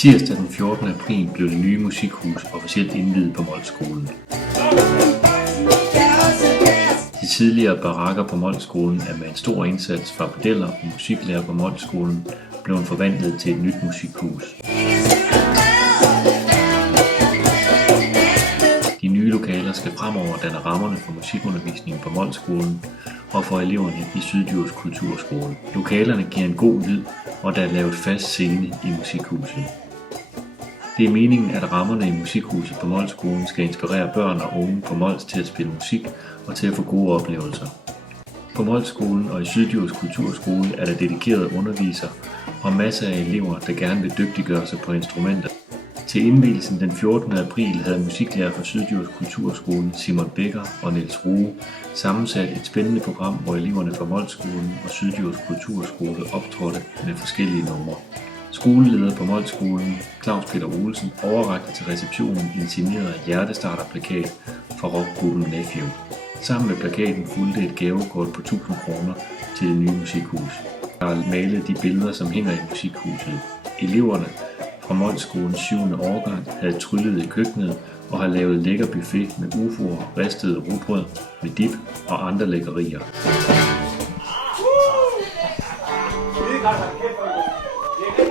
Tirsdag den 14. april blev det nye musikhus officielt indviet på Molskolen. De tidligere barakker på Molskolen er med en stor indsats fra pedeller og musiklærer på Molskolen blevet forvandlet til et nyt musikhus. De nye lokaler skal fremover danne rammerne for musikundervisningen på Molskolen og for eleverne i Syddjurs Kulturskole. Lokalerne giver en god lyd, og der er lavet fast scene i musikhuset. Det er meningen, at rammerne i musikhuset på Molskolen skal inspirere børn og unge på Mols til at spille musik og til at få gode oplevelser. På Molskolen og i Syddjurs Kulturskole er der dedikerede undervisere og masser af elever, der gerne vil dygtiggøre sig på instrumenter. Til indvielsen den 14. april havde musiklærer fra Syddjurs Kulturskole Simon Becker og Niels Rue sammensat et spændende program, hvor eleverne fra Molskolen og Syddjurs Kulturskole optrådte med forskellige numre. Skoleleder på Molskolen, Claus Peter Olsen, overrakte til receptionen en signeret hjertestarterplakat fra rockgruppen Nephew. Sammen med plakaten fulgte et gavekort på 1000 kroner til det nye musikhus. Der er malet de billeder, som hænger i musikhuset. Eleverne fra Molskolens 7. årgang havde tryllet i køkkenet og har lavet lækker buffet med ufoer, ristede rugbrød med dip og andre lækkerier. Det er